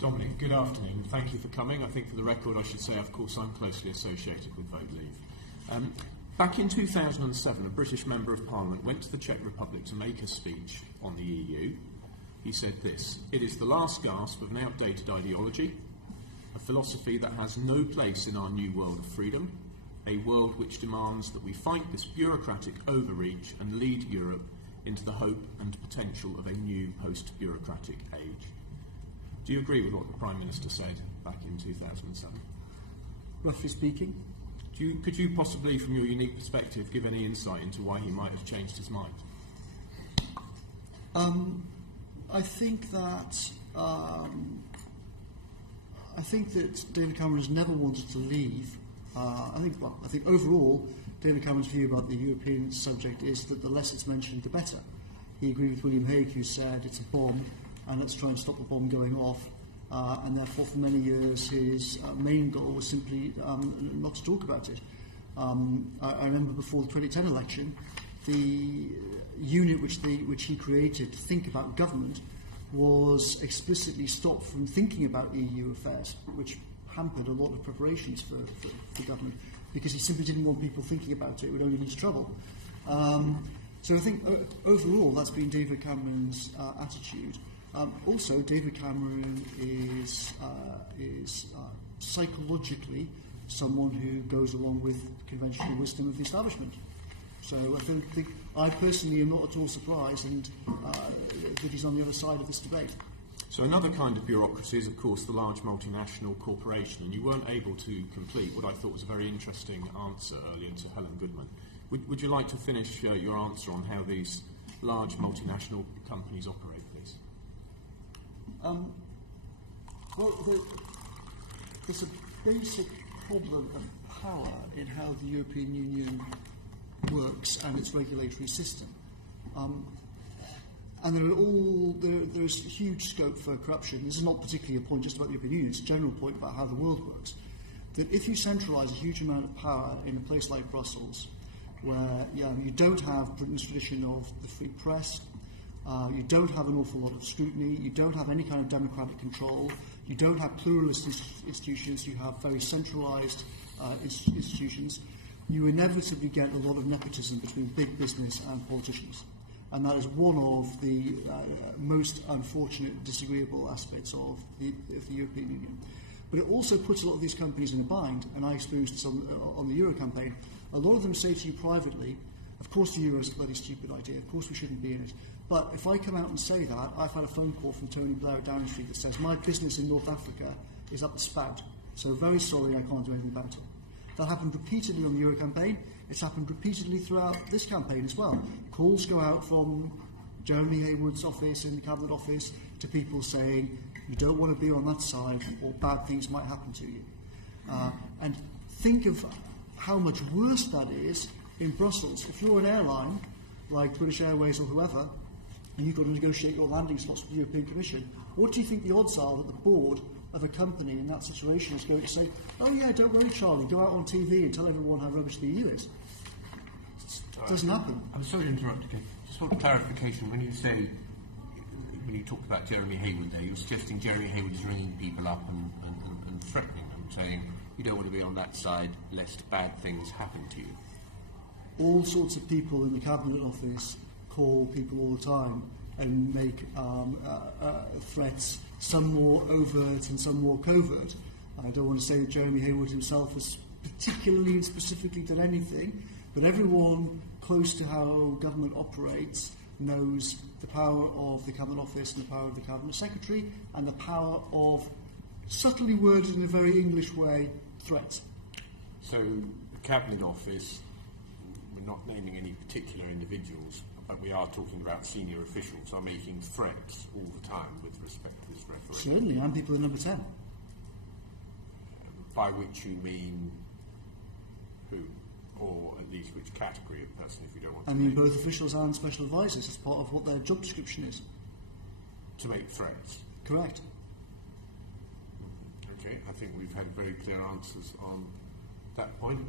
Dominic, good afternoon. Thank you for coming. I think for the record I should say, of course, I'm closely associated with Vote Leave. Back in 2007, a British Member of Parliament went to the Czech Republic to make a speech on the EU. He said this: "It is the last gasp of an outdated ideology, a philosophy that has no place in our new world of freedom, a world which demands that we fight this bureaucratic overreach and lead Europe into the hope and potential of a new post-bureaucratic age." Do you agree with what the Prime Minister said back in 2007? Roughly speaking. Could you possibly, from your unique perspective, give any insight into why he might have changed his mind? I think that David Cameron has never wanted to leave. I think overall, David Cameron's view about the European subject is that the less it's mentioned, the better. He agreed with William Hague, who said it's a bomb, and let's try and stop the bomb going off. And therefore, for many years, his main goal was simply not to talk about it. I remember before the 2010 election, the unit which he created to think about government was explicitly stopped from thinking about EU affairs, which hampered a lot of preparations for government, because he simply didn't want people thinking about it. It would only lead to trouble. So I think overall that's been David Cameron's attitude. Also, David Cameron is psychologically someone who goes along with conventional wisdom of the establishment. So I think I personally am not at all surprised that he's on the other side of this debate. So another kind of bureaucracy is, of course, the large multinational corporation, and you weren't able to complete what I thought was a very interesting answer earlier to Helen Goodman. Would you like to finish your answer on how these large multinational companies operate, please? There's a basic problem of power in how the European Union works and its regulatory system. And there's huge scope for corruption. This is not particularly a point just about the European Union, it's a general point about how the world works. That if you centralise a huge amount of power in a place like Brussels, where you don't have Britain's tradition of the free press, you don't have an awful lot of scrutiny, you don't have any kind of democratic control, you don't have pluralist institutions, you have very centralised institutions, you inevitably get a lot of nepotism between big business and politicians. And that is one of the most unfortunate, disagreeable aspects of the European Union. But it also puts a lot of these companies in a bind, and I experienced this on the Euro campaign. A lot of them say to you privately, of course the Euro is a bloody stupid idea, of course we shouldn't be in it. But if I come out and say that, I've had a phone call from Tony Blair at Downing Street that says, my business in North Africa is up the spout, so very sorry I can't do anything about it. That happened repeatedly on the Euro campaign. It's happened repeatedly throughout this campaign as well. Calls go out from Jeremy Heywood's office in the Cabinet Office to people saying, you don't want to be on that side or bad things might happen to you. And think of how much worse that is in Brussels. If you're an airline, like British Airways or whoever, and you've got to negotiate your landing slots with the European Commission, what do you think the odds are that the board of a company in that situation is going to say, oh yeah, don't worry Charlie, go out on TV and tell everyone how rubbish the EU is? It doesn't happen. I'm sorry to interrupt again. Just want clarification. When you talked about Jeremy Heywood there, you're suggesting Jeremy Heywood is ringing people up and threatening them, saying you don't want to be on that side lest bad things happen to you. All sorts of people in the Cabinet Office call people all the time and make threats, some more overt and some more covert. I don't want to say that Jeremy Heywood himself has particularly and specifically done anything, but everyone close to how government operates knows the power of the Cabinet Office and the power of the Cabinet Secretary and the power of, subtly worded in a very English way, threats. So the Cabinet Office, we're not naming any particular individuals, but we are talking about senior officials are making threats all the time with respect to this referendum. Certainly, and people at number 10. By which you mean who? Or at least which category of person, if you don't want to. I mean both officials and special advisors as part of what their job description is. To make threats? Correct. Okay, I think we've had very clear answers on that point.